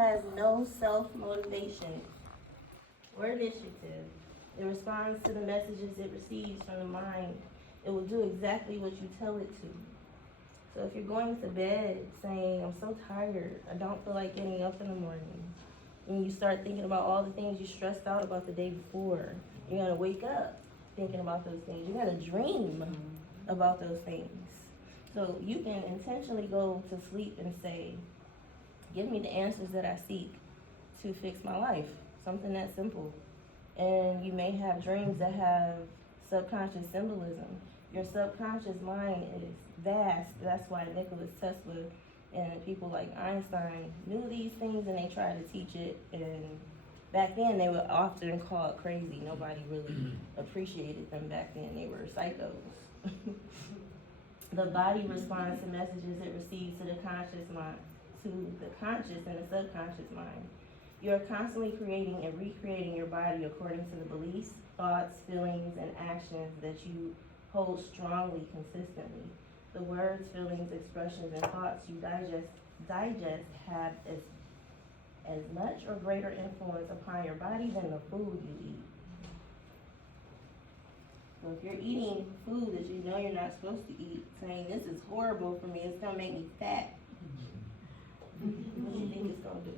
has no self-motivation or initiative. It responds to the messages it receives from the mind. It will do exactly what you tell it to. So if you're going to bed saying, I'm so tired, I don't feel like getting up in the morning, and you start thinking about all the things you stressed out about the day before, you're gonna wake up thinking about those things. You're gonna dream about those things. So you can intentionally go to sleep and say, give me the answers that I seek to fix my life. Something that simple. And you may have dreams that have subconscious symbolism. Your subconscious mind is vast. That's why Nikola Tesla and people like Einstein knew these things and they tried to teach it. And back then they were often called crazy. Nobody really appreciated them back then. They were psychos. The body responds to messages it receives to the conscious mind, to the conscious and the subconscious mind. You are constantly creating and recreating your body according to the beliefs, thoughts, feelings, and actions that you hold strongly consistently. The words, feelings, expressions, and thoughts you digest have as much or greater influence upon your body than the food you eat. So if you're eating food that you know you're not supposed to eat, saying this is horrible for me, it's gonna make me fat, what do you think it's gonna do?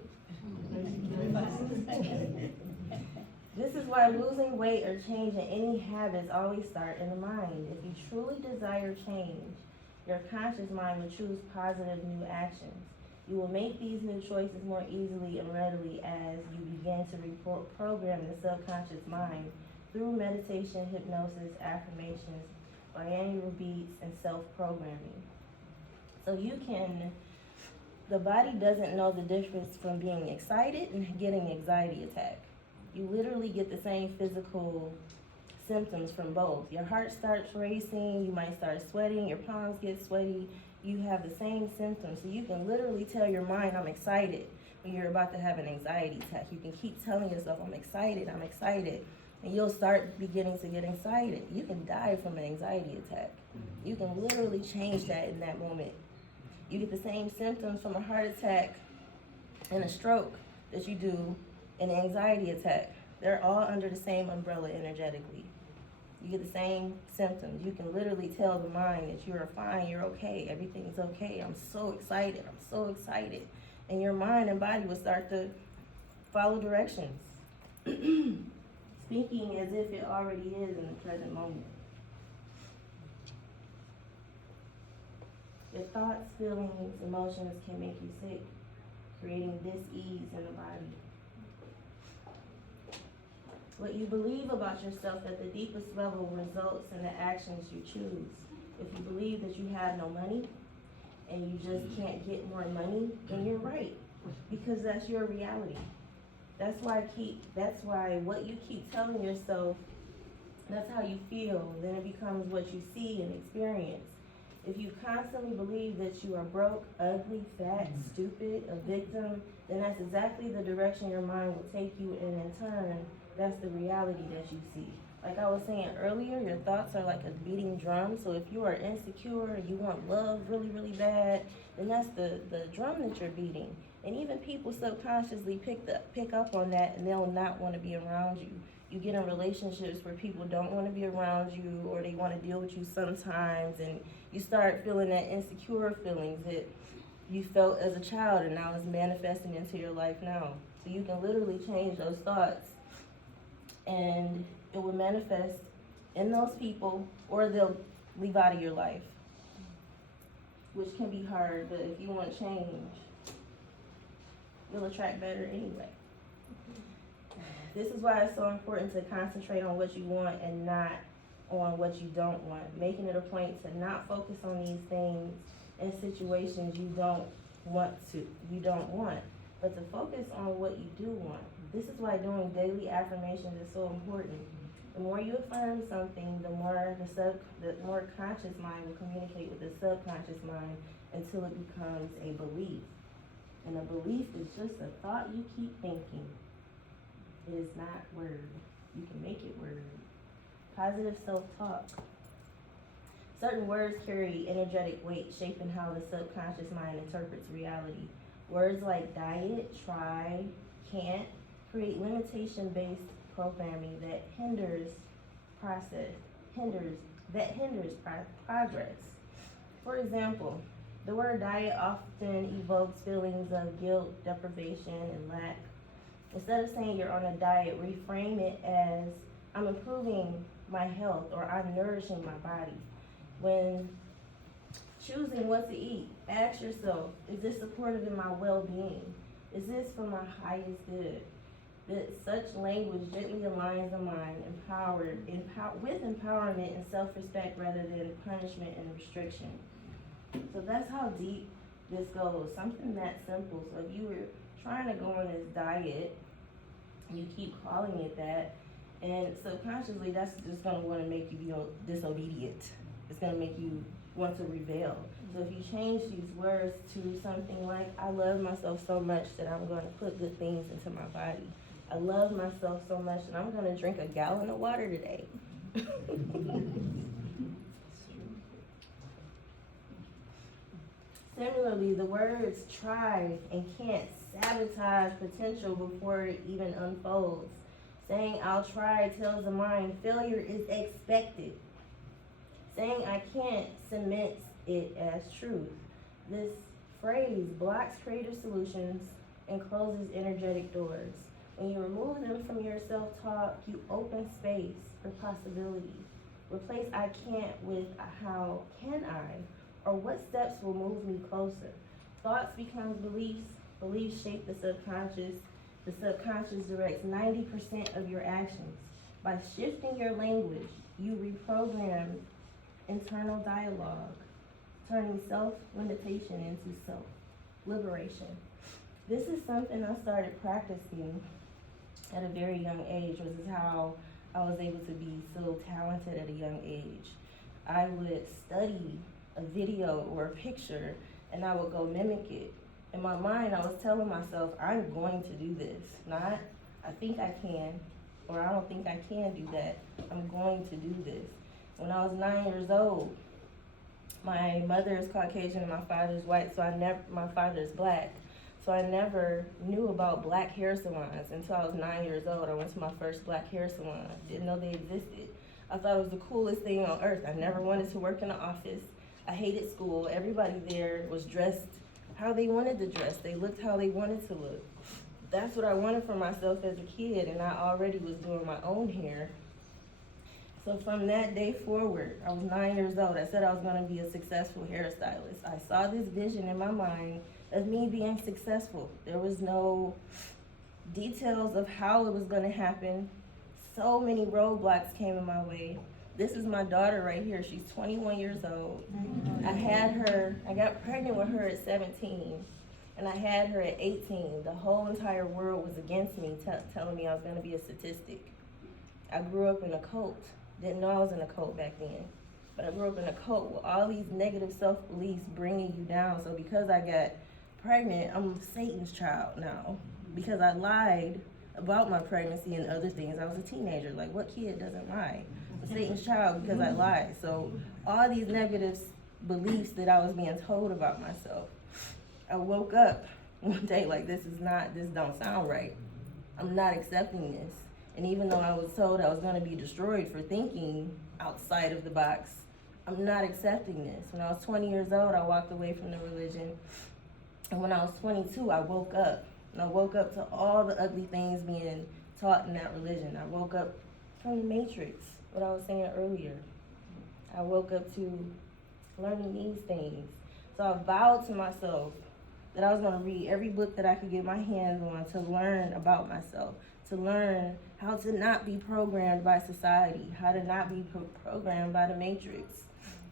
This is why losing weight or changing any habits always start in the mind. If you truly desire change, your conscious mind will choose positive new actions. You will make these new choices more easily and readily as you begin to reprogram the subconscious mind through meditation, hypnosis, affirmations, binaural beats, and self-programming. So the body doesn't know the difference from being excited and getting an anxiety attack. You literally get the same physical symptoms from both. Your heart starts racing, you might start sweating, your palms get sweaty, you have the same symptoms. So you can literally tell your mind, I'm excited, when you're about to have an anxiety attack. You can keep telling yourself, I'm excited, and you'll start beginning to get excited. You can die from an anxiety attack. You can literally change that in that moment. You get the same symptoms from a heart attack and a stroke that you do an anxiety attack. They're all under the same umbrella energetically. You get the same symptoms. You can literally tell the mind that you're fine, you're okay, everything's okay, I'm so excited. And your mind and body will start to follow directions, speaking as if it already is in the present moment. Your thoughts, feelings, emotions can make you sick, creating dis-ease in the body. What you believe about yourself at the deepest level results in the actions you choose. If you believe that you have no money and you just can't get more money, then you're right, because that's your reality. That's why what you keep telling yourself, that's how you feel. Then it becomes what you see and experience. If you constantly believe that you are broke, ugly, fat, stupid, a victim, then that's exactly the direction your mind will take you, and in turn, that's the reality that you see. Like I was saying earlier, your thoughts are like a beating drum. So if you are insecure, you want love really, really bad, then that's the drum that you're beating. And even people subconsciously pick up on that, and they'll not want to be around you. You get in relationships where people don't want to be around you, or they want to deal with you sometimes, and you start feeling that insecure feelings that you felt as a child, and now it's manifesting into your life now. So you can literally change those thoughts, and it will manifest in those people, or they'll leave out of your life, which can be hard. But if you want change, you'll attract better anyway. This is why it's so important to concentrate on what you want and not on what you don't want. Making it a point to not focus on these things in situations you don't want, but to focus on what you do want. This is why doing daily affirmations is so important. The more you affirm something, the more conscious mind will communicate with the subconscious mind until it becomes a belief. And a belief is just a thought you keep thinking. It is not word. You can make it word. Positive self-talk. Certain words carry energetic weight, shaping how the subconscious mind interprets reality. Words like diet, try, can't create limitation-based programming that hinders progress. For example, the word diet often evokes feelings of guilt, deprivation, and lack. Instead of saying you're on a diet, reframe it as I'm improving my health or I'm nourishing my body. When choosing what to eat, ask yourself, is this supportive in my well-being? Is this for my highest good? That such language gently aligns the mind, with empowerment and self-respect rather than punishment and restriction. So that's how deep this goes, something that simple. So if you were trying to go on this diet, you keep calling it that, and subconsciously that's just going to want to make you be disobedient. It's going to make you want to rebel. So if you change these words to something like, I love myself so much that I'm going to put good things into my body. I love myself so much that I'm going to drink a gallon of water today. Similarly, the words try and can't sabotage potential before it even unfolds. Saying I'll try tells the mind failure is expected. Saying I can't cements it as truth. This phrase blocks creative solutions and closes energetic doors. When you remove them from your self-talk, you open space for possibility. Replace I can't with how can I, or what steps will move me closer. Thoughts become beliefs, beliefs shape the subconscious directs 90% of your actions. By shifting your language, you reprogram internal dialogue, turning self-limitation into self-liberation. This is something I started practicing at a very young age. This is how I was able to be so talented at a young age. I would study a video or a picture and I would go mimic it. In my mind, I was telling myself, I'm going to do this. Not, I think I can, or I don't think I can do that. I'm going to do this. When I was 9 years old, my mother is Caucasian and my father's white, my father's black. So I never knew about black hair salons until I was 9 years old. I went to my first black hair salon. Didn't know they existed. I thought it was the coolest thing on earth. I never wanted to work in an office. I hated school. Everybody there was dressed how they wanted to dress. They looked how they wanted to look. That's what I wanted for myself as a kid, and I already was doing my own hair. So from that day forward, I was 9 years old. I said I was going to be a successful hairstylist. I saw this vision in my mind of me being successful. There was no details of how it was going to happen. So many roadblocks came in my way. This is my daughter right here. She's 21 years old. I got pregnant with her at 17, and I had her at 18. The whole entire world was against me, telling me I was going to be a statistic. I grew up in a cult. Didn't know I was in a cult back then. But I grew up in a cult with all these negative self-beliefs bringing you down. So because I got pregnant, I'm Satan's child now. Because I lied about my pregnancy and other things. I was a teenager. Like, what kid doesn't lie? I'm Satan's child because I lied. So all these negative beliefs that I was being told about myself. I woke up one day like, this don't sound right. I'm not accepting this. And even though I was told I was going to be destroyed for thinking outside of the box, I'm not accepting this. When I was 20 years old, I walked away from the religion. And when I was 22, I woke up. And I woke up to all the ugly things being taught in that religion. I woke up from the matrix, what I was saying earlier. I woke up to learning these things. So I vowed to myself that I was going to read every book that I could get my hands on to learn about myself, to learn how to not be programmed by society, how to not be programmed by the matrix.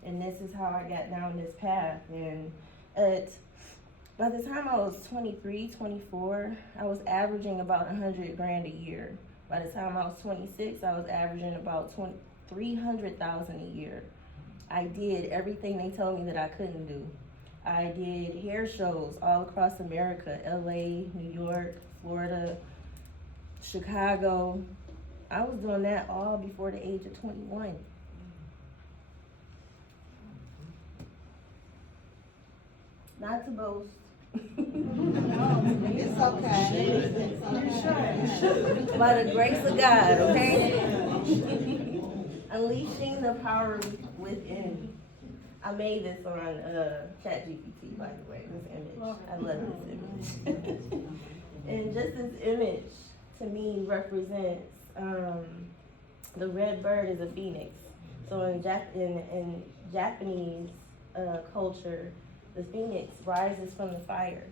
And this is how I got down this path. And by the time I was 23, 24, I was averaging about 100 grand a year. By the time I was 26, I was averaging about 300,000 a year. I did everything they told me that I couldn't do. I did hair shows all across America, LA, New York, Florida, Chicago. I was doing that all before the age of 21. Not to boast, It's okay. By the grace of God, okay? Unleashing the power within. I made this on ChatGPT, by the way, this image. I love this image. And just this image, to me, represents the red bird is a phoenix. So in Japanese culture, the phoenix rises from the fire.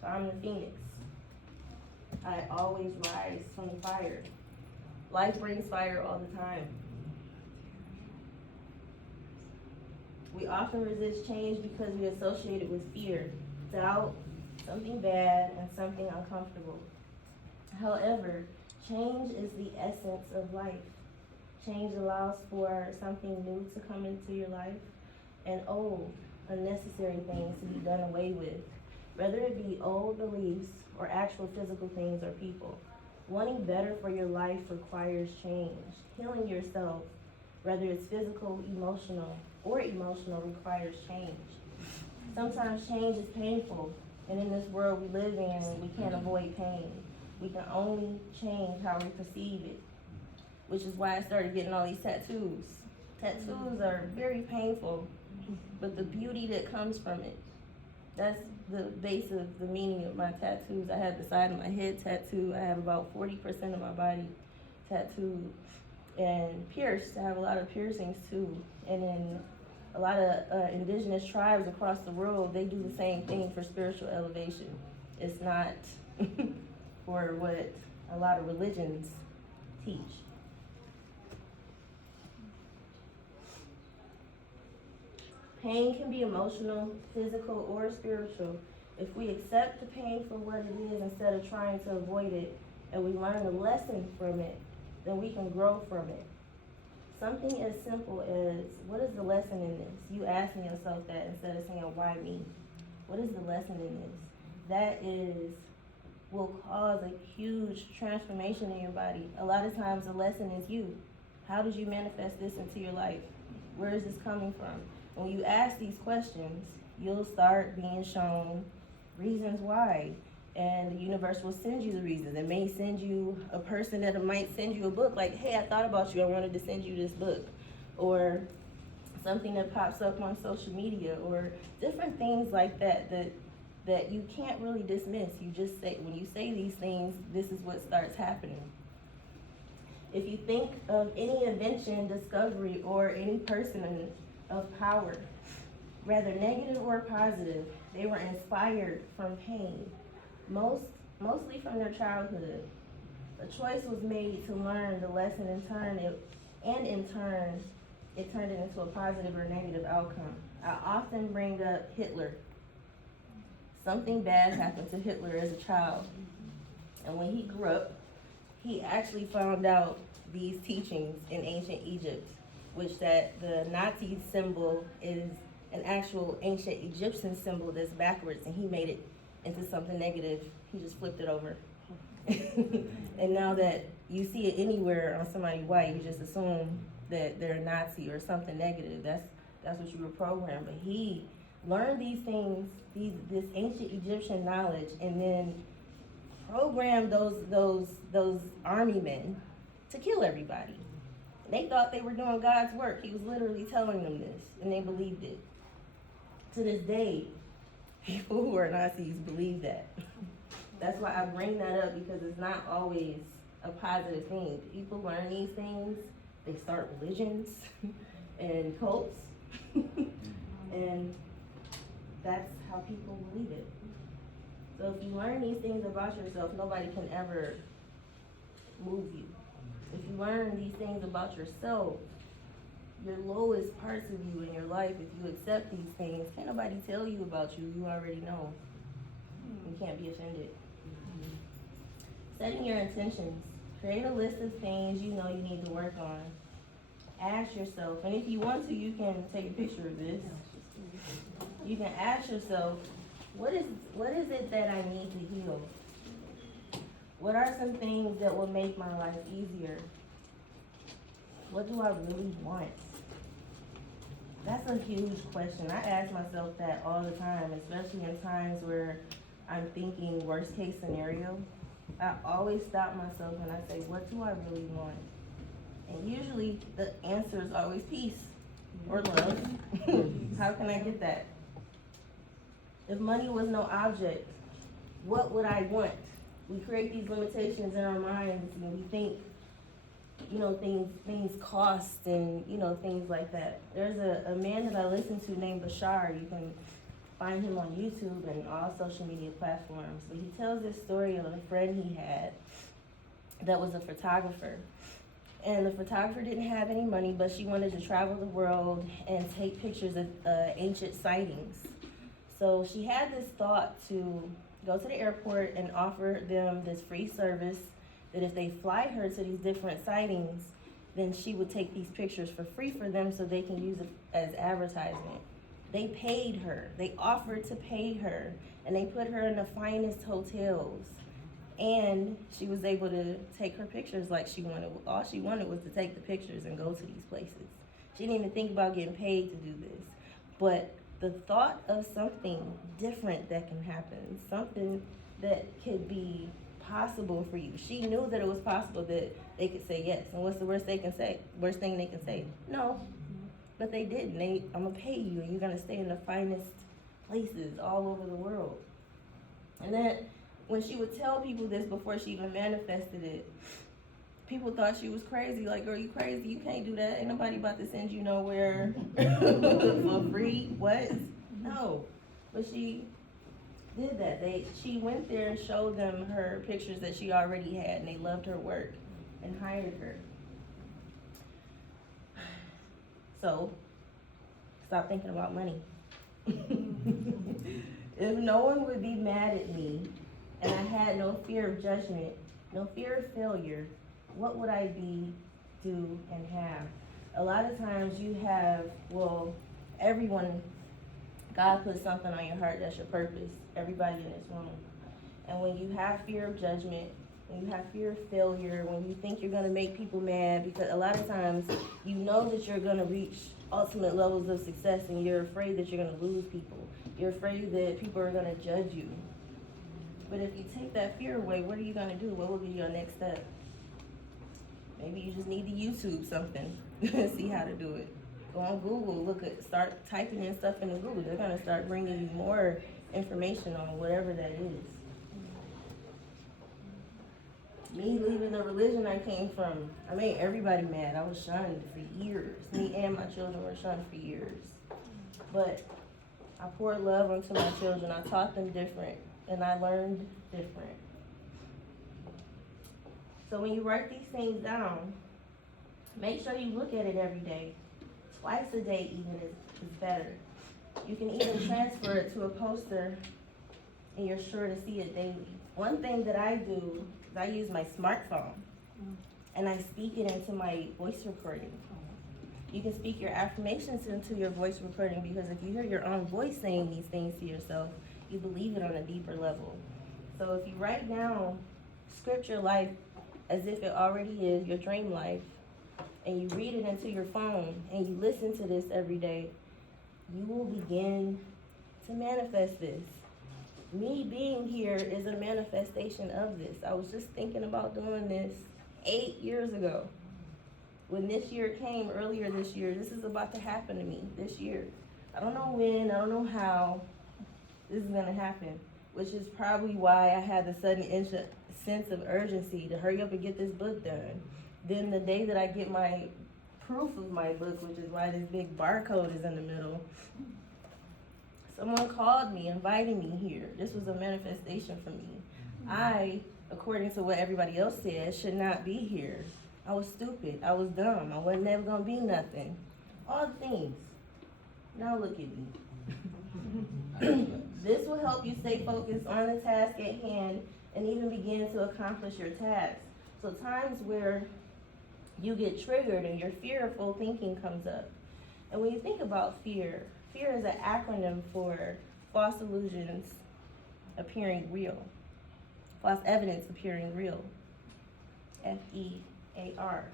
So I'm the phoenix. I always rise from the fire. Life brings fire all the time. We often resist change because we associate it with fear, doubt, something bad, and something uncomfortable. However, change is the essence of life. Change allows for something new to come into your life and old, unnecessary things to be done away with, whether it be old beliefs or actual physical things or people. Wanting better for your life requires change. Healing yourself, whether it's physical, emotional, requires change. Sometimes change is painful, and in this world we live in, we can't avoid pain. We can only change how we perceive it, which is why I started getting all these tattoos. Tattoos are very painful, but the beauty that comes from it, that's the base of the meaning of my tattoos. I have the side of my head tattooed. I have about 40% of my body tattooed and pierced. I have a lot of piercings too. And in a lot of indigenous tribes across the world, they do the same thing for spiritual elevation. It's not for what a lot of religions teach. Pain can be emotional, physical, or spiritual. If we accept the pain for what it is instead of trying to avoid it, and we learn a lesson from it, then we can grow from it. Something as simple as, what is the lesson in this? You asking yourself that instead of saying, why me? What is the lesson in this? That will cause a huge transformation in your body. A lot of times the lesson is you. How did you manifest this into your life? Where is this coming from? When you ask these questions, you'll start being shown reasons why. And the universe will send you the reasons. It may send you a person that might send you a book like, hey, I thought about you, I wanted to send you this book. Or something that pops up on social media, or different things like that you can't really dismiss. You just say, when you say these things, this is what starts happening. If you think of any invention, discovery, or any person of power, whether negative or positive, they were inspired from pain, mostly from their childhood. A choice was made to learn the lesson in turn, it turned it into a positive or negative outcome. I often bring up Hitler. Something bad happened to Hitler as a child, and when he grew up, he actually found out these teachings in ancient Egypt, which that the Nazi symbol is an actual ancient Egyptian symbol that's backwards, and he made it into something negative. He just flipped it over. And now that you see it anywhere on somebody white, you just assume that they're a Nazi or something negative. That's what you were programmed. But he learned these things, this ancient Egyptian knowledge, and then programmed those army men to kill everybody. They thought they were doing God's work. He was literally telling them this, and they believed it. To this day, people who are Nazis believe that. That's why I bring that up, because it's not always a positive thing. People learn these things, they start religions and cults, and that's how people believe it. So if you learn these things about yourself, nobody can ever move you. If you learn these things about yourself, your lowest parts of you in your life, if you accept these things, can't nobody tell you about you. You already know. You can't be offended. Setting your intentions. Create a list of things you know you need to work on. Ask yourself, and if you want to, you can take a picture of this. You can ask yourself, what is it that I need to heal? What are some things that will make my life easier? What do I really want? That's a huge question. I ask myself that all the time, especially in times where I'm thinking worst case scenario. I always stop myself and I say, what do I really want? And usually the answer is always peace or love. How can I get that? If money was no object, what would I want? We create these limitations in our minds and we think, things cost and, things like that. There's a man that I listen to named Bashar. You can find him on YouTube and all social media platforms. But he tells this story of a friend he had that was a photographer. And the photographer didn't have any money, but she wanted to travel the world and take pictures of ancient sightings. So she had this thought to go to the airport and offer them this free service that if they fly her to these different sightings, then she would take these pictures for free for them so they can use it as advertisement. They paid her. They offered to pay her, and they put her in the finest hotels. And she was able to take her pictures like she wanted. All she wanted was to take the pictures and go to these places. She didn't even think about getting paid to do this. But the thought of something different that can happen, something that could be possible for you. She knew that it was possible that they could say yes. And what's the worst they can say? Worst thing they can say? No. But they didn't. I'm gonna pay you and you're gonna stay in the finest places all over the world. And then when she would tell people this before she even manifested it, people thought she was crazy. Like, girl, you crazy, you can't do that. Ain't nobody about to send you nowhere for free. What? No. But she did that. She went there and showed them her pictures that she already had, and they loved her work and hired her. So, stop thinking about money. If no one would be mad at me, and I had no fear of judgment, no fear of failure, what would I be, do, and have? A lot of times you have, everyone, God put something on your heart that's your purpose, everybody in this room. And when you have fear of judgment, when you have fear of failure, when you think you're gonna make people mad, because a lot of times you know that you're gonna reach ultimate levels of success and you're afraid that you're gonna lose people. You're afraid that people are gonna judge you. But if you take that fear away, what are you gonna do? What will be your next step? Maybe you just need to YouTube something and see how to do it. Go on Google, start typing in stuff into Google. They're gonna start bringing you more information on whatever that is. Me leaving the religion I came from, I made everybody mad. I was shunned for years. Me and my children were shunned for years. But I poured love onto my children. I taught them different, and I learned different. So when you write these things down, make sure you look at it every day. Twice a day even is better. You can even transfer it to a poster, and you're sure to see it daily. One thing that I do is I use my smartphone, and I speak it into my voice recording. You can speak your affirmations into your voice recording, because if you hear your own voice saying these things to yourself, you believe it on a deeper level. So if you write down, script your life as if it already is your dream life, and you read it into your phone, and you listen to this every day, you will begin to manifest this. Me being here is a manifestation of this. I was just thinking about doing this 8 years ago. When this year came, earlier this year, this is about to happen to me this year. I don't know when, I don't know how this is gonna happen, which is probably why I had the sudden sense of urgency to hurry up and get this book done. Then the day that I get my proof of my book, which is why this big barcode is in the middle, someone called me, inviting me here. This was a manifestation for me. I, according to what everybody else said, should not be here. I was stupid. I was dumb. I wasn't never gonna be nothing. All the things. Now look at me. This will help you stay focused on the task at hand and even begin to accomplish your task. So times where you get triggered and your fearful thinking comes up. And when you think about fear, fear is an acronym for false illusions appearing real. False evidence appearing real. FEAR.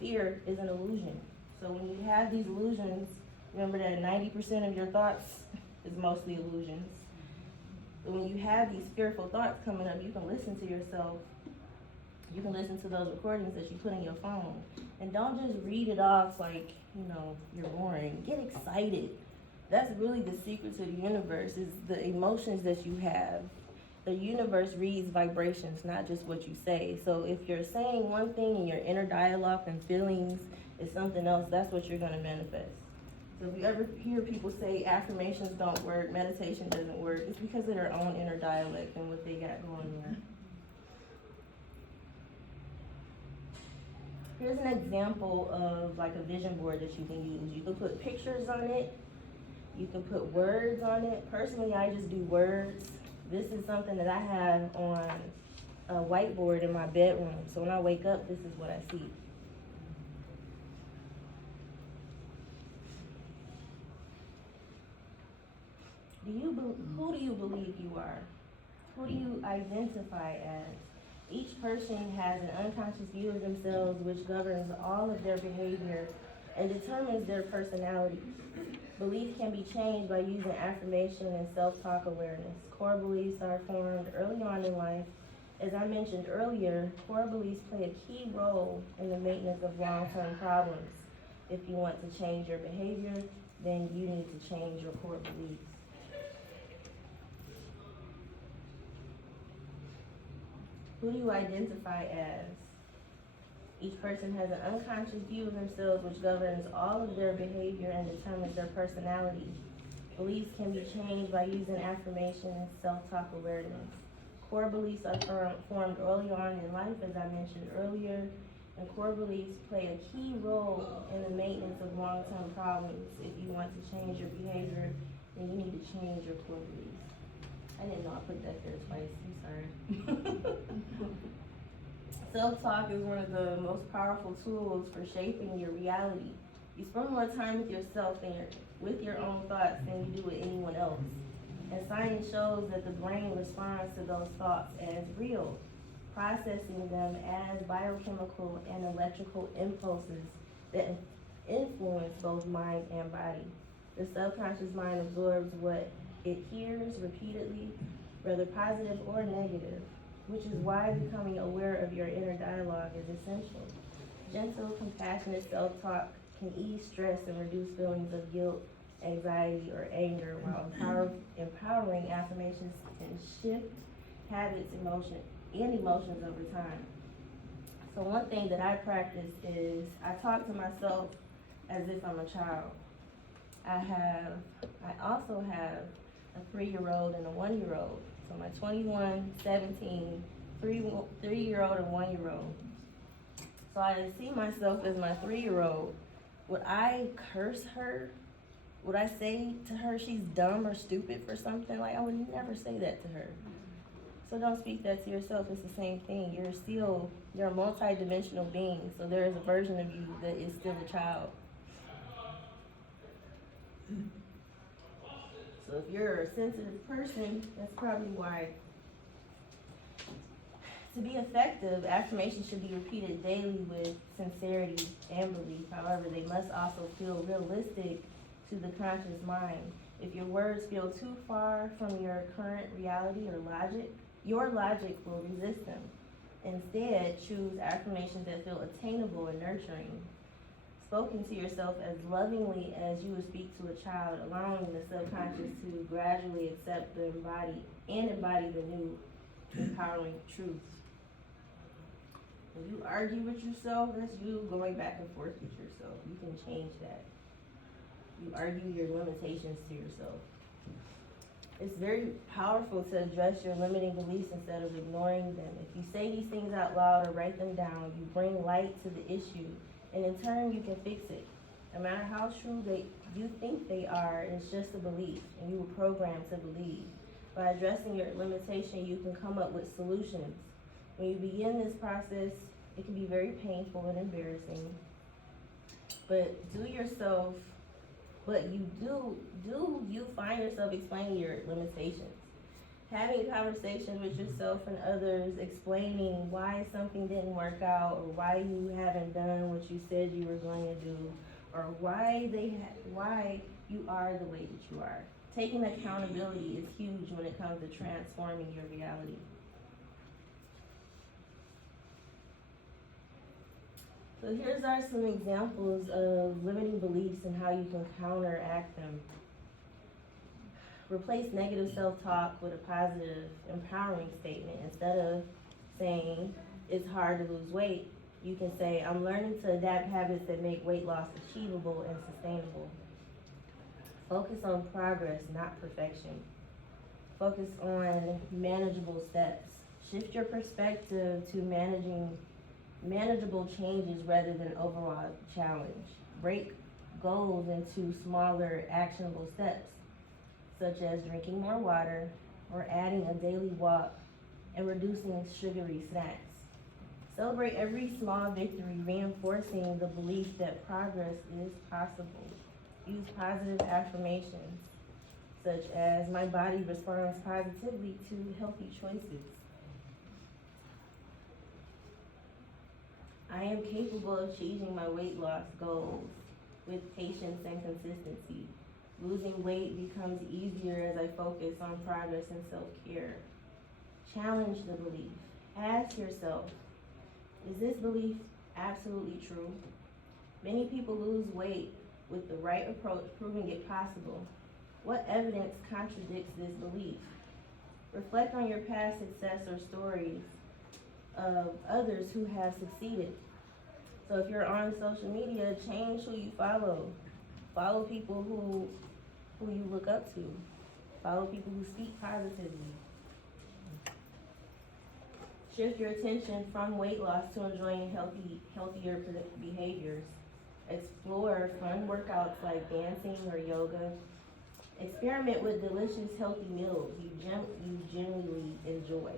Fear is an illusion. So when you have these illusions Remember that 90% of your thoughts is mostly illusions. But when you have these fearful thoughts coming up, you can listen to yourself. You can listen to those recordings that you put in your phone. And don't just read it off like, you're boring. Get excited. That's really the secret to the universe, is the emotions that you have. The universe reads vibrations, not just what you say. So if you're saying one thing and your inner dialogue and feelings is something else, that's what you're going to manifest. So if you ever hear people say affirmations don't work, meditation doesn't work, it's because of their own inner dialect and what they got going on. Here's an example of like a vision board that you can use. You can put pictures on it. You can put words on it. Personally, I just do words. This is something that I have on a whiteboard in my bedroom. So when I wake up, this is what I see. Who do you believe you are? Who do you identify as? Each person has an unconscious view of themselves which governs all of their behavior and determines their personality. Belief can be changed by using affirmation and self-talk awareness. Core beliefs are formed early on in life. As I mentioned earlier, core beliefs play a key role in the maintenance of long-term problems. If you want to change your behavior, then you need to change your core beliefs. Who do you identify as? Each person has an unconscious view of themselves which governs all of their behavior and determines their personality. Beliefs can be changed by using affirmation and self-talk awareness. Core beliefs are formed early on in life, as I mentioned earlier, and core beliefs play a key role in the maintenance of long-term problems. If you want to change your behavior, then you need to change your core beliefs. I didn't know I put that there twice. I'm sorry. Self-talk is one of the most powerful tools for shaping your reality. You spend more time with yourself and with your own thoughts than you do with anyone else. And science shows that the brain responds to those thoughts as real, processing them as biochemical and electrical impulses that influence both mind and body. The subconscious mind absorbs what it hears repeatedly, whether positive or negative, which is why becoming aware of your inner dialogue is essential. Gentle, compassionate self-talk can ease stress and reduce feelings of guilt, anxiety, or anger, while empowering affirmations can shift habits, emotions over time. So one thing that I practice is I talk to myself as if I'm a child. I also have a 3-year-old and a 1-year-old. So my 21, 17, 3-year-old and 1-year-old. So I see myself as my 3-year-old. Would I curse her? Would I say to her she's dumb or stupid for something? Like, I would never say that to her. So don't speak that to yourself. It's the same thing. You're a multidimensional being. So there is a version of you that is still a child. So if you're a sensitive person, that's probably why. To be effective, affirmations should be repeated daily with sincerity and belief. However, they must also feel realistic to the conscious mind. If your words feel too far from your current reality or logic, your logic will resist them. Instead, choose affirmations that feel attainable and nurturing. Spoken to yourself as lovingly as you would speak to a child, allowing the subconscious to gradually accept the embody the new empowering truth. When you argue with yourself, that's you going back and forth with yourself. You can change that. You argue your limitations to yourself. It's very powerful to address your limiting beliefs instead of ignoring them. If you say these things out loud or write them down, you bring light to the issue, and in turn you can fix it. No matter how true you think they are, it's just a belief, and you were programmed to believe. By addressing your limitation, you can come up with solutions. When you begin this process, it can be very painful and embarrassing. But you find yourself explaining your limitations? Having a conversation with yourself and others, explaining why something didn't work out, or why you haven't done what you said you were going to do, or why you are the way that you are. Taking accountability is huge when it comes to transforming your reality. So here's are some examples of limiting beliefs and how you can counteract them. Replace negative self-talk with a positive, empowering statement. Instead of saying, it's hard to lose weight, you can say, I'm learning to adapt habits that make weight loss achievable and sustainable. Focus on progress, not perfection. Focus on manageable steps. Shift your perspective to manageable changes rather than overall challenge. Break goals into smaller, actionable steps, such as drinking more water or adding a daily walk and reducing sugary snacks. Celebrate every small victory, reinforcing the belief that progress is possible. Use positive affirmations, such as, my body responds positively to healthy choices. I am capable of achieving my weight loss goals with patience and consistency. Losing weight becomes easier as I focus on progress and self-care. Challenge the belief. Ask yourself, is this belief absolutely true? Many people lose weight with the right approach, proving it possible. What evidence contradicts this belief? Reflect on your past success or stories of others who have succeeded. So if you're on social media, change who you follow. Follow people who you look up to. Follow people who speak positively. Shift your attention from weight loss to enjoying healthier behaviors. Explore fun workouts like dancing or yoga. Experiment with delicious, healthy meals you genuinely enjoy.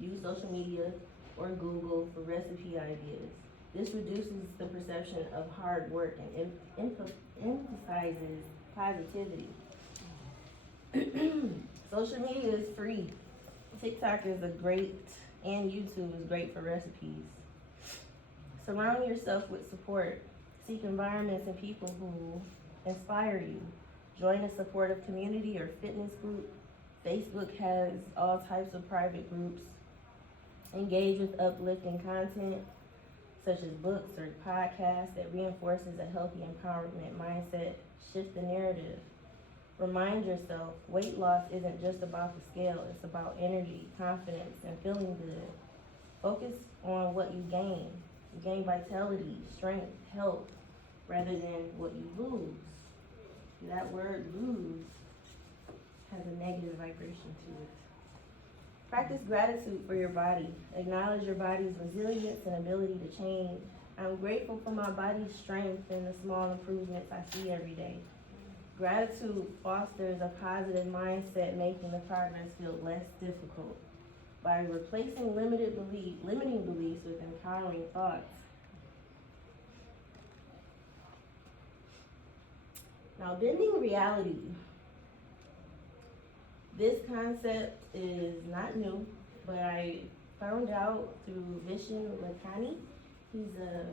Use social media or Google for recipe ideas. This reduces the perception of hard work and emphasizes positivity. Social media is free. TikTok is and YouTube is great for recipes. Surround yourself with support. Seek environments and people who inspire you. Join a supportive community or fitness group. Facebook has all types of private groups. Engage with uplifting content, such as books or podcasts that reinforces a healthy empowerment mindset. Shift the narrative. Remind yourself, weight loss isn't just about the scale, it's about energy, confidence, and feeling good. Focus on what you gain. You gain vitality, strength, health, rather than what you lose. That word lose has a negative vibration to it. Practice gratitude for your body. Acknowledge your body's resilience and ability to change. I'm grateful for my body's strength and the small improvements I see every day. Gratitude fosters a positive mindset, making the progress feel less difficult. By replacing limiting beliefs with empowering thoughts. Now, bending reality. This concept is not new, but I found out through Vishen Lakhani. He's a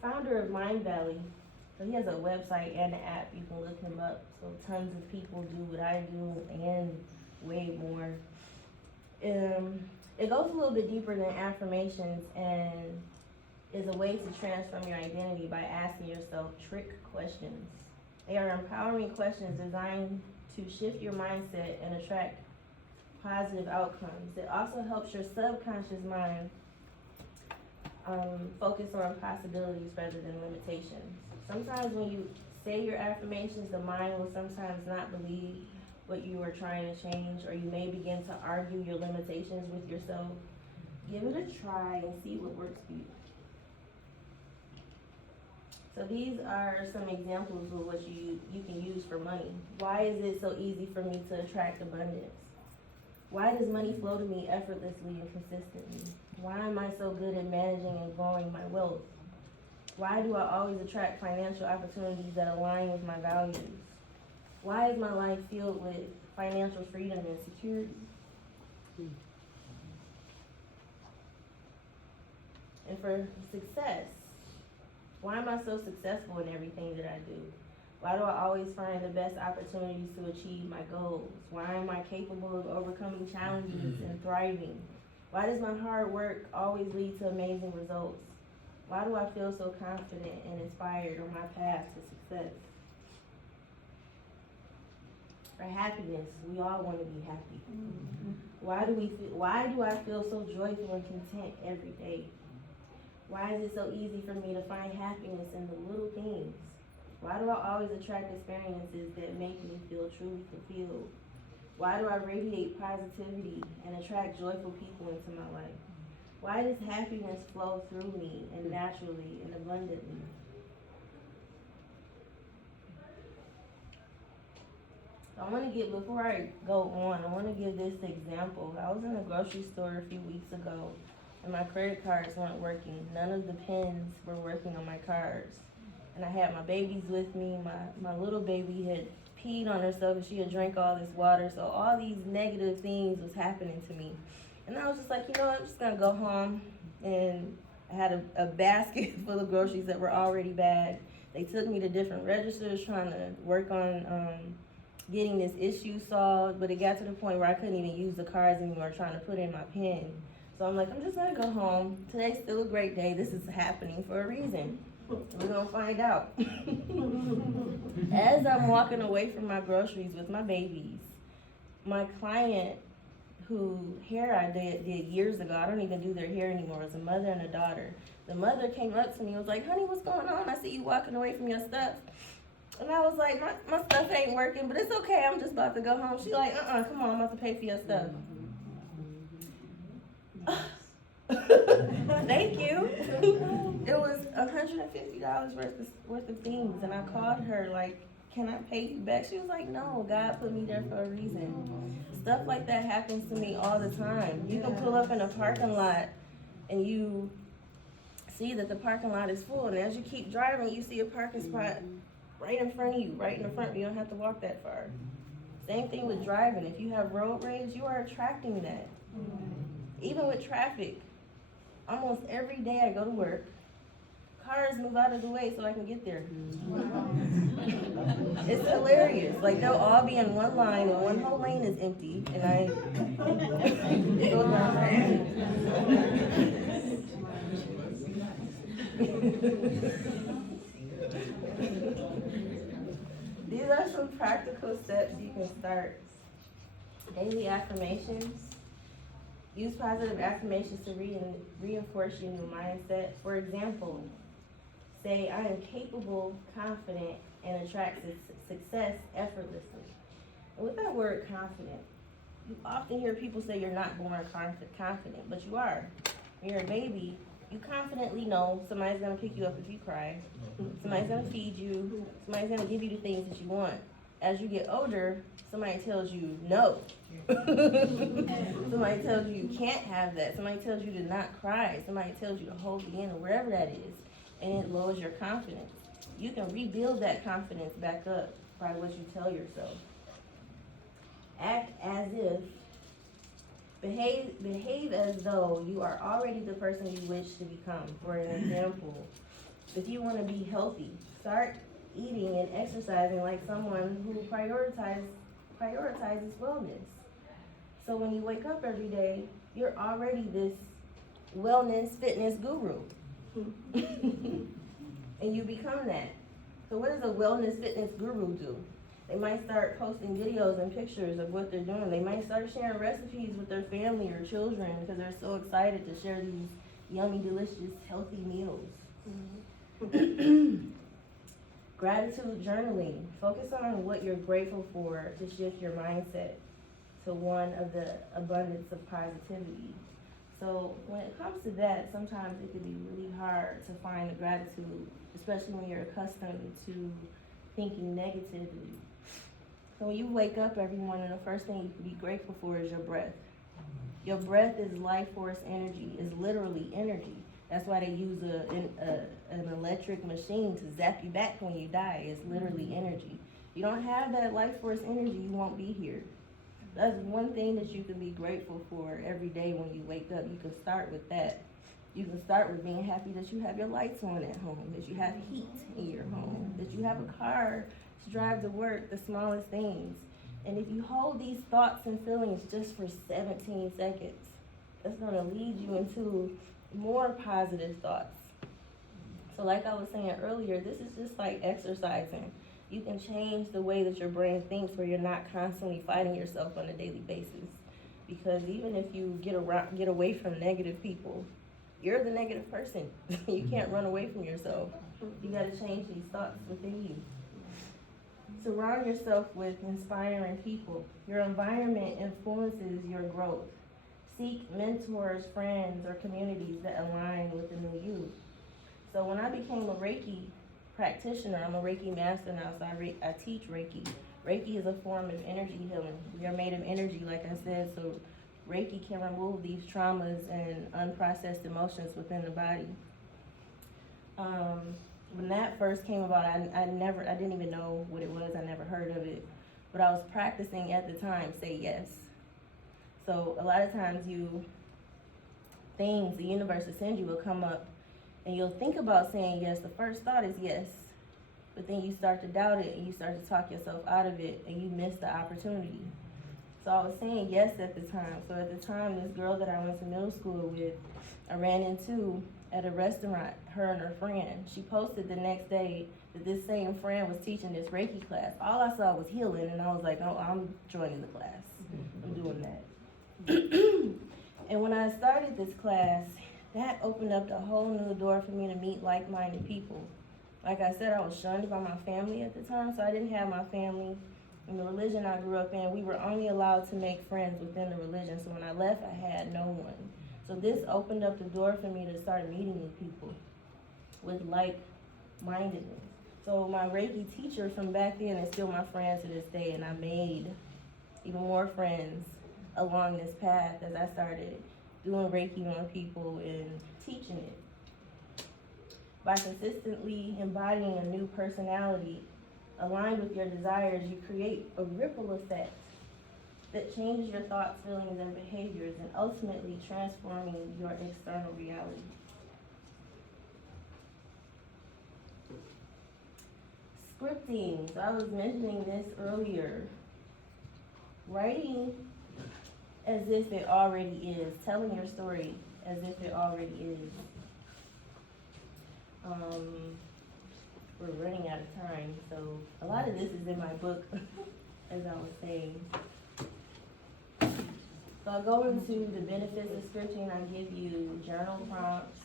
founder of Mind Valley. So he has a website and an app. You can look him up. So tons of people do what I do and way more. It goes a little bit deeper than affirmations and is a way to transform your identity by asking yourself trick questions. They are empowering questions designed to shift your mindset and attract positive outcomes. It also helps your subconscious mind focus on possibilities rather than limitations. Sometimes when you say your affirmations, the mind will sometimes not believe what you are trying to change, or you may begin to argue your limitations with yourself. Give it a try and see what works for you. So these are some examples of what you can use for money. Why is it so easy for me to attract abundance? Why does money flow to me effortlessly and consistently? Why am I so good at managing and growing my wealth? Why do I always attract financial opportunities that align with my values? Why is my life filled with financial freedom and security? And for success, Why am I so successful in everything that I do? Why do I always find the best opportunities to achieve my goals? Why am I capable of overcoming challenges and thriving? Why does my hard work always lead to amazing results? Why do I feel so confident and inspired on my path to success? For happiness, we all want to be happy. Why do I feel so joyful and content every day? Why is it so easy for me to find happiness in the little things? Why do I always attract experiences that make me feel truly fulfilled? Why do I radiate positivity and attract joyful people into my life? Why does happiness flow through me and naturally and abundantly? Before I go on, I want to give this example. I was in a grocery store a few weeks ago and my credit cards weren't working. None of the pins were working on my cards. And I had my babies with me. My little baby had peed on herself and she had drank all this water. So all these negative things was happening to me. And I was just like, you know what, I'm just gonna go home. And I had a basket full of groceries that were already bagged. They took me to different registers trying to work on getting this issue solved, but it got to the point where I couldn't even use the cards anymore trying to put in my PIN. So I'm like, I'm just gonna go home. Today's still a great day. This is happening for a reason. We're gonna find out. As I'm walking away from my groceries with my babies, my client who hair I did years ago, I don't even do their hair anymore, it was a mother and a daughter. The mother came up to me and was like, honey, what's going on? I see you walking away from your stuff. And I was like, my stuff ain't working, but it's okay, I'm just about to go home. She like, come on, I'm about to pay for your stuff. Thank you. It was $150 worth of things, and I called her like, can I pay you back? She was like, no, God put me there for a reason. Stuff like that happens to me all the time. You can pull up in a parking lot and you see that the parking lot is full, and as you keep driving, you see a parking spot right in front of you, right in the front. You don't have to walk that far. Same thing with driving. If you have road rage, you are attracting that. Even with traffic, almost every day I go to work, cars move out of the way so I can get there. It's hilarious. Like they'll all be in one line and one whole lane is empty, and I go down. These are some practical steps you can start. Daily affirmations. Use positive affirmations to reinforce your new mindset. For example, say, I am capable, confident, and attract success effortlessly. And with that word confident, you often hear people say you're not born confident, but you are. When you're a baby, you confidently know somebody's going to pick you up if you cry. Somebody's going to feed you. Somebody's going to give you the things that you want. As you get older, somebody tells you no. Somebody tells you you can't have that. Somebody tells you to not cry. Somebody tells you to hold it in, or wherever that is, and it lowers your confidence. You can rebuild that confidence back up by what you tell yourself. Act as if, behave as though you are already the person you wish to become. For an example, if you want to be healthy, start eating and exercising like someone who prioritizes wellness. So when you wake up every day, you're already this wellness fitness guru. And you become that. So what does a wellness fitness guru do? They might start posting videos and pictures of what they're doing. They might start sharing recipes with their family or children because they're so excited to share these yummy, delicious, healthy meals. Gratitude journaling. Focus on what you're grateful for to shift your mindset to one of the abundance of positivity. So when it comes to that, sometimes it can be really hard to find the gratitude, especially when you're accustomed to thinking negatively. So when you wake up every morning, the first thing you can be grateful for is your breath. Your breath is life force energy, is literally energy. That's why they use an electric machine to zap you back when you die. It's literally energy. If you don't have that life force energy, you won't be here. That's one thing that you can be grateful for every day when you wake up. You can start with that. You can start with being happy that you have your lights on at home, that you have heat in your home, that you have a car to drive to work, the smallest things. And if you hold these thoughts and feelings just for 17 seconds, that's going to lead you into more positive thoughts. So like I was saying earlier, this is just like exercising. You can change the way that your brain thinks where you're not constantly fighting yourself on a daily basis. Because even if you get away from negative people, you're the negative person. You can't run away from yourself. You got to change these thoughts within you. Surround yourself with inspiring people. Your environment influences your growth. Seek mentors, friends, or communities that align with the new you. So when I became a Reiki practitioner, I'm a Reiki master now, so I teach Reiki. Reiki is a form of energy healing. We are made of energy, like I said, so Reiki can remove these traumas and unprocessed emotions within the body. When that first came about, I didn't even know what it was. I never heard of it, but I was practicing at the time, say yes. So a lot of times the universe will send you will come up and you'll think about saying yes. The first thought is yes, but then you start to doubt it and you start to talk yourself out of it and you miss the opportunity. So I was saying yes at the time. So at the time, this girl that I went to middle school with, I ran into at a restaurant, her and her friend. She posted the next day that this same friend was teaching this Reiki class. All I saw was healing, and I was like, oh, I'm joining the class. I'm doing that. And when I started this class, that opened up a whole new door for me to meet like-minded people. Like I said, I was shunned by my family at the time, so I didn't have my family. In the religion I grew up in, we were only allowed to make friends within the religion, so when I left, I had no one. So this opened up the door for me to start meeting new people with like-mindedness. So my Reiki teacher from back then is still my friend to this day, and I made even more friends along this path as I started doing Reiki on people and teaching it. By consistently embodying a new personality aligned with your desires, you create a ripple effect that changes your thoughts, feelings, and behaviors, and ultimately transforming your external reality. Scripting. So I was mentioning this earlier. Writing as if it already is. Telling your story as if it already is. We're running out of time, so a lot of this is in my book, as I was saying. So I'll go into the benefits of scripting. I give you journal prompts.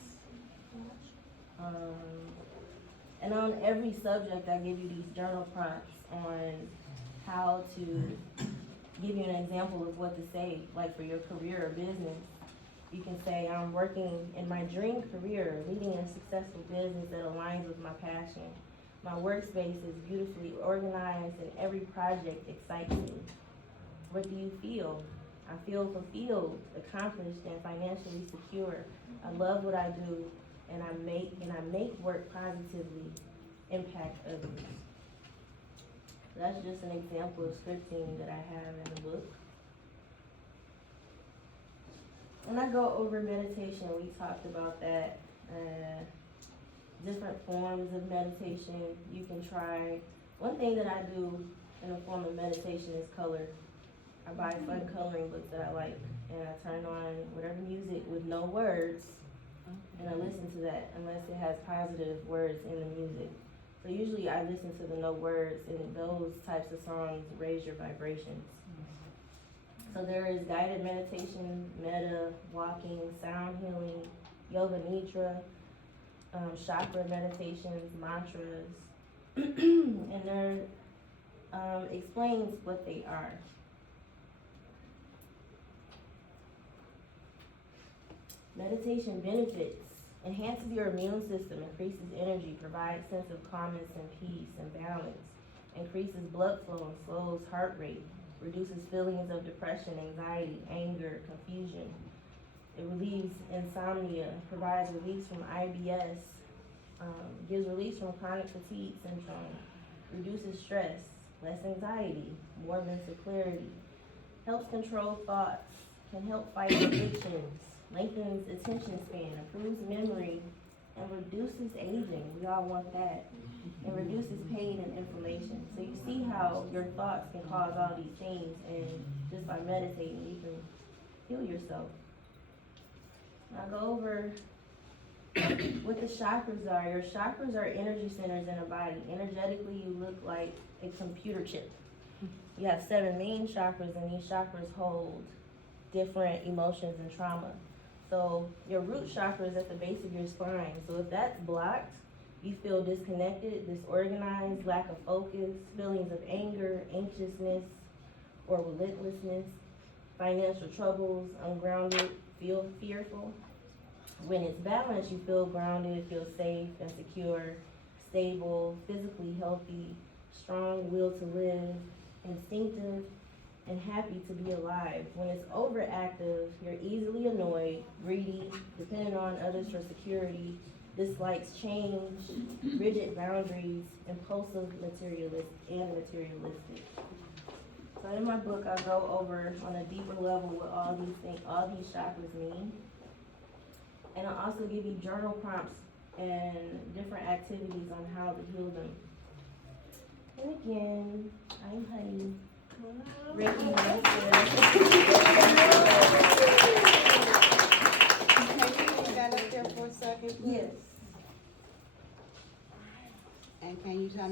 And on every subject, I give you these journal prompts on how to give you an example of what to say, like for your career or business. You can say, I'm working in my dream career, leading a successful business that aligns with my passion. My workspace is beautifully organized and every project excites me. What do you feel? I feel fulfilled, accomplished, and financially secure. I love what I do, and I make work positively impact others. That's just an example of scripting that I have in the book. When I go over meditation, we talked about that. Different forms of meditation you can try. One thing that I do in a form of meditation is color. I buy fun coloring books that I like, and I turn on whatever music with no words, and I listen to that unless it has positive words in the music. So usually I listen to the no words, and those types of songs raise your vibrations. So there is guided meditation, metta, walking, sound healing, yoga nidra, chakra meditations, mantras, and there explains what they are. Meditation benefits: enhances your immune system, increases energy, provides sense of calmness and peace and balance, increases blood flow and slows heart rate, reduces feelings of depression, anxiety, anger, confusion. It relieves insomnia, provides release from IBS, gives release from chronic fatigue syndrome, reduces stress, less anxiety, more mental clarity, helps control thoughts, can help fight addictions, lengthens attention span, improves memory, and reduces aging. We all want that. And reduces pain and inflammation. So you see how your thoughts can cause all these things, and just by meditating, you can heal yourself. Now go over what the chakras are. Your chakras are energy centers in the body. Energetically, you look like a computer chip. You have 7 main chakras, and these chakras hold different emotions and trauma. So your root chakra is at the base of your spine. So if that's blocked, you feel disconnected, disorganized, lack of focus, feelings of anger, anxiousness, or relentlessness, financial troubles, ungrounded, feel fearful. When it's balanced, you feel grounded, feel safe and secure, stable, physically healthy, strong will to live, instinctive, and happy to be alive. When it's overactive, you're easily annoyed, greedy, dependent on others for security, dislikes change, rigid boundaries, impulsive, materialistic. So in my book, I go over on a deeper level what all these things, all these chakras mean. And I also give you journal prompts and different activities on how to heal them. And again, I'm Honey. Reiki master. Can you hold that up there for a second, please? Yes. And can you tell me